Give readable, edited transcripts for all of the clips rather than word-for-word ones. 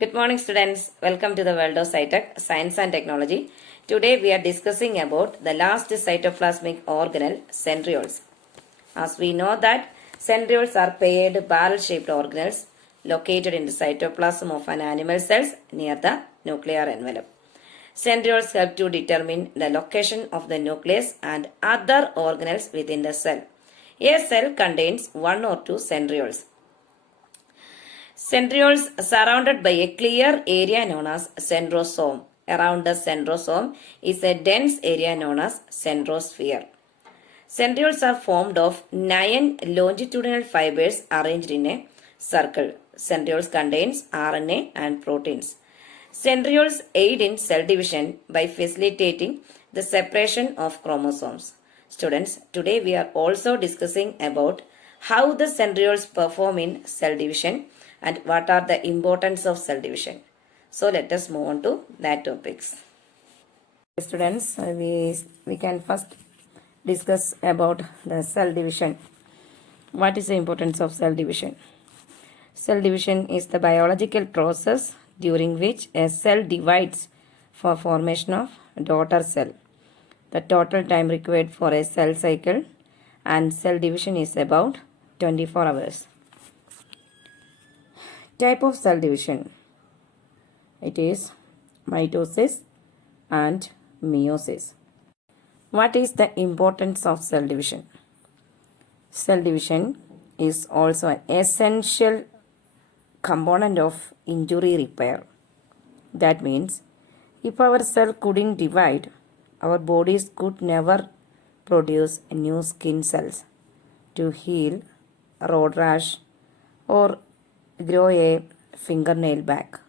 Good morning, students. Welcome to the world of Science and Technology. Today we are discussing about the last cytoplasmic organelle, centrioles. As we know that centrioles are paired barrel-shaped organelles located in the cytoplasm of an animal cells near the nuclear envelope. Centrioles help to determine the location of the nucleus and other organelles within the cell. A cell contains one or two centrioles. Centrioles surrounded by a clear area known as centrosome. Around the centrosome is a dense area known as centrosphere. Centrioles are formed of 9 longitudinal fibers arranged in a circle. Centrioles contains RNA and proteins. Centrioles aid in cell division by facilitating the separation of chromosomes. Students, today we are also discussing about how the centrioles perform in cell division and what are the importance of cell division. So let us move on to that topics. Students, we can first discuss about the cell division. What is the importance of cell division? Cell division is the biological process during which a cell divides for formation of daughter cell. The total time required for a cell cycle and cell division is about 24 hours. Type of cell division. It is mitosis and meiosis. What is the importance of cell division? Cell division is also an essential component of injury repair. That means if our cell couldn't divide, our bodies could never produce new skin cells to heal road rash or grow a fingernail back.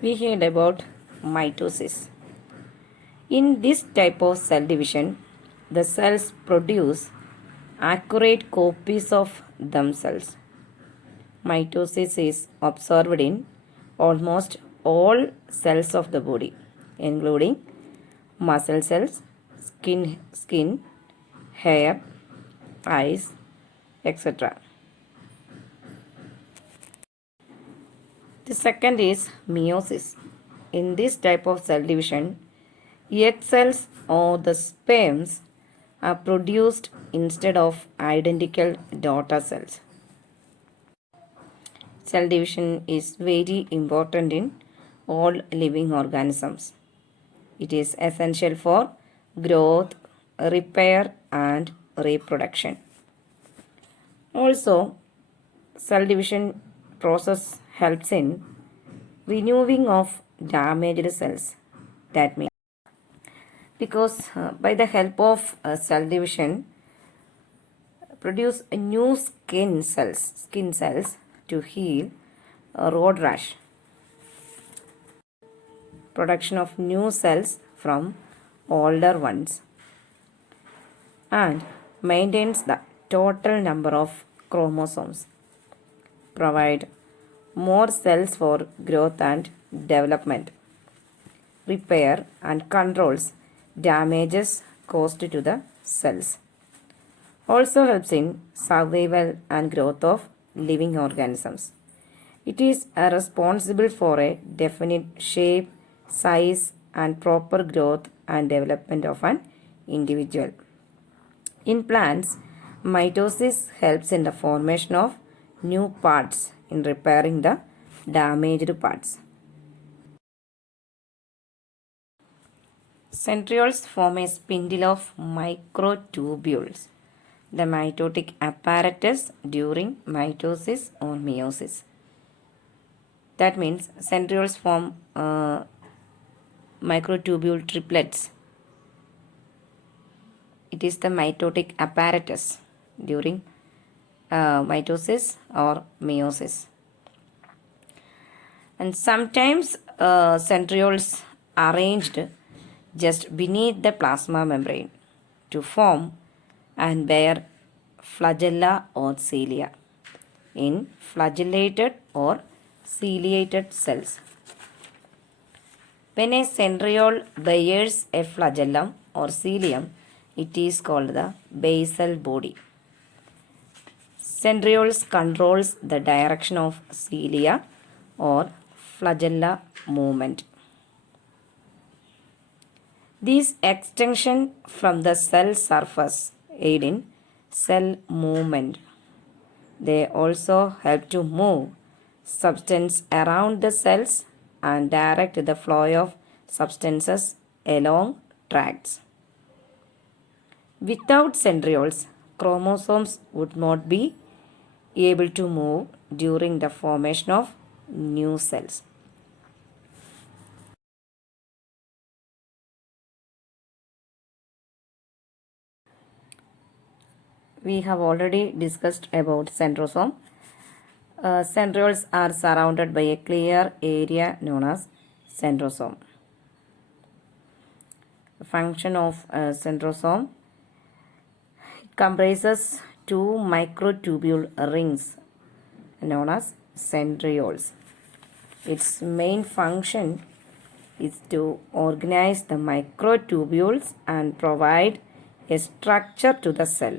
We heard about mitosis. In this type of cell division, the cells produce accurate copies of themselves. Mitosis is observed in almost all cells of the body, including muscle cells, skin, hair, eyes, etc. The second is meiosis. In this type of cell division, egg cells or the sperms are produced instead of identical daughter cells. Cell division is very important in all living organisms. It is essential for growth, repair and reproduction. Also, cell division process helps in renewing of damaged cells. That means because by the help of cell division produce new skin cells to heal road rash. Production of new cells from older ones and maintains the total number of chromosomes. Provide more cells for growth and development, repair and controls damages caused to the cells. Also helps in survival and growth of living organisms. It is responsible for a definite shape, size and proper growth and development of an individual. In plants, mitosis helps in the formation of new parts in repairing the damaged parts. Centrioles form a spindle of microtubules, the mitotic apparatus during mitosis or meiosis. That means centrioles form microtubule triplets. It is the mitotic apparatus during mitosis or meiosis. And sometimes centrioles arranged just beneath the plasma membrane to form and bear flagella or cilia in flagellated or ciliated cells. When a centriole bears a flagellum or cilium, it is called the basal body. Centrioles controls the direction of cilia or flagella movement. These extension from the cell surface aid in cell movement. They also help to move substance around the cells and direct the flow of substances along tracts. Without centrioles, chromosomes would not be able to move during the formation of new cells. We have already discussed about centrosome. Centrioles are surrounded by a clear area known as centrosome. The function of centrosome comprises two microtubule rings known as centrioles. Its main function is to organize the microtubules and provide a structure to the cell.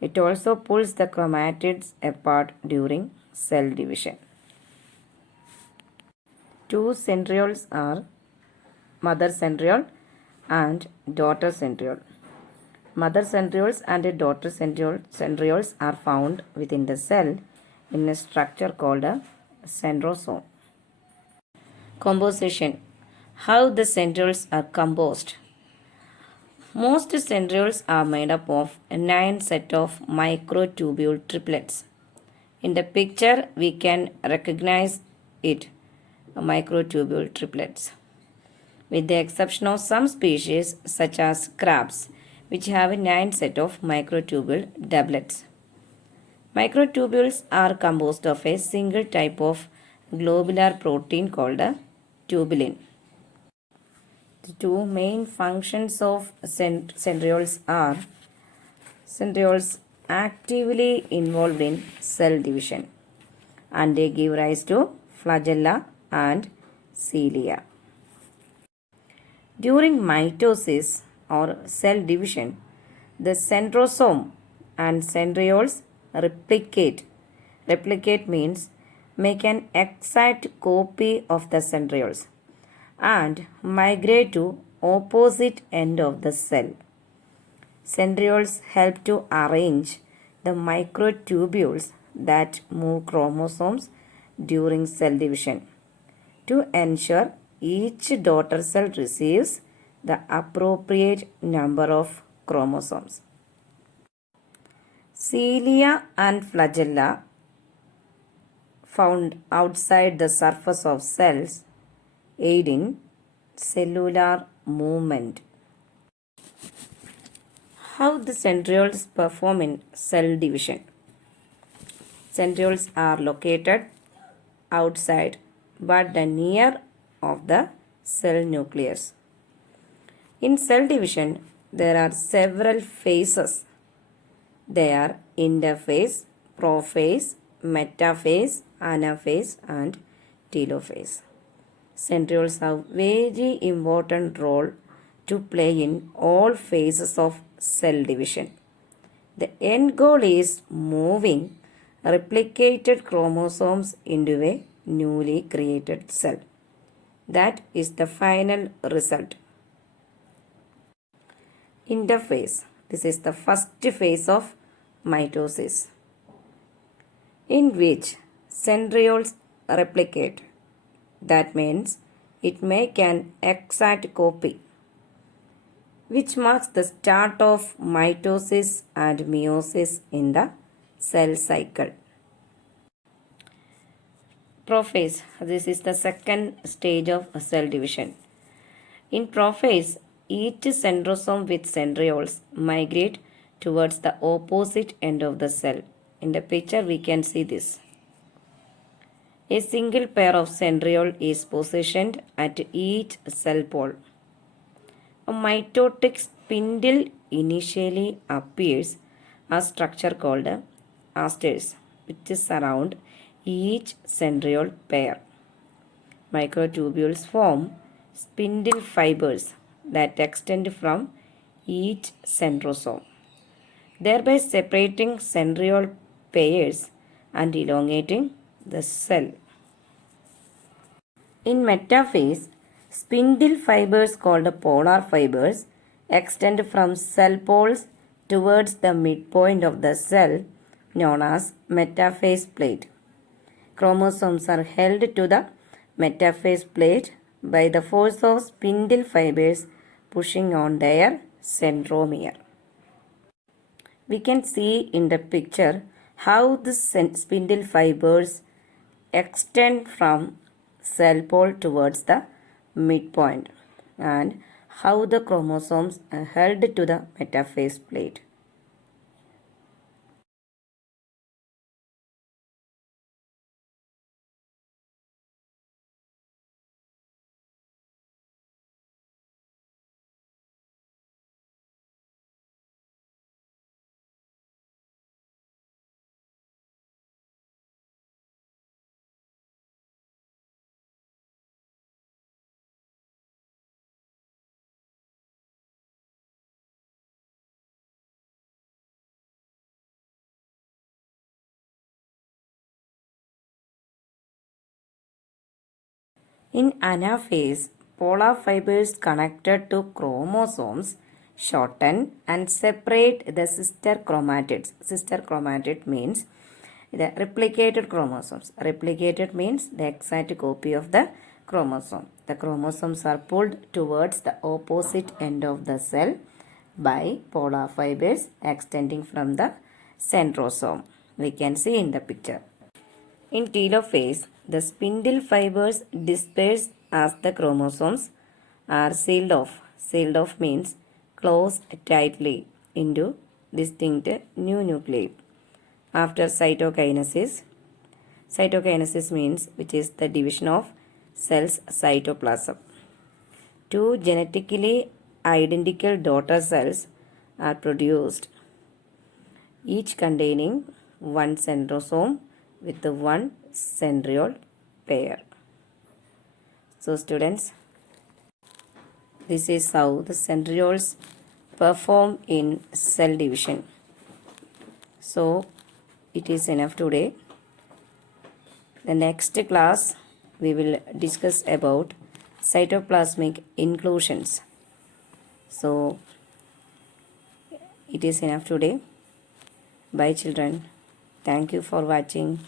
It also pulls the chromatids apart during cell division. Two centrioles are mother centriole and daughter centriole. Mother centrioles and daughter centrioles are found within the cell in a structure called a centrosome. Composition. How the centrioles are composed. Most centrioles are made up of 9 set of microtubule triplets. In the picture, we can recognize it, microtubule triplets, with the exception of some species such as crabs, which have a 9 set of microtubule doublets. Microtubules are composed of a single type of globular protein called a tubulin. The two main functions of centrioles are centrioles actively involved in cell division, and they give rise to flagella and cilia. During mitosis or cell division, the centrosome and centrioles replicate. Replicate means make an exact copy of the centrioles and migrate to opposite end of the cell. Centrioles help to arrange the microtubules that move chromosomes during cell division to ensure each daughter cell receives the appropriate number of chromosomes. Cilia and flagella found outside the surface of cells aid in cellular movement. How the centrioles perform in cell division. Centrioles are located outside but the near of the cell nucleus. In cell division, there are several phases. They are interphase, prophase, metaphase, anaphase, and telophase. Centrioles have very important role to play in all phases of cell division. The end goal is moving replicated chromosomes into a newly created cell. That is the final result. Interphase. This is the first phase of mitosis, in which centrioles replicate. That means it make an exact copy, which marks the start of mitosis and meiosis in the cell cycle. Prophase. This is the second stage of cell division. In prophase, each centrosome with centrioles migrate towards the opposite end of the cell. In the picture, we can see this. A single pair of centriole is positioned at each cell pole. A mitotic spindle initially appears, a structure called asters, which surround each centriole pair. Microtubules form spindle fibers that extend from each centrosome, thereby separating centriole pairs and elongating the cell. In metaphase, spindle fibers called polar fibers extend from cell poles towards the midpoint of the cell known as metaphase plate. Chromosomes are held to the metaphase plate by the force of spindle fibers pushing on their centromere. We can see in the picture how the spindle fibers extend from cell pole towards the midpoint and how the chromosomes are held to the metaphase plate. In anaphase, polar fibers connected to chromosomes shorten and separate the sister chromatids. Sister chromatid means the replicated chromosomes. Replicated means the exact copy of the chromosome. The chromosomes are pulled towards the opposite end of the cell by polar fibers extending from the centrosome. We can see in the picture. In telophase, the spindle fibers disperse as the chromosomes are sealed off. Sealed off means closed tightly into distinct new nuclei. After cytokinesis, cytokinesis means which is the division of cell's cytoplasm. Two genetically identical daughter cells are produced, each containing one centrosome with the one centriole pair. So students, this is how the centrioles perform in cell division. So it is enough today. The next class we will discuss about cytoplasmic inclusions. So it is enough today. Bye children. Thank you for watching.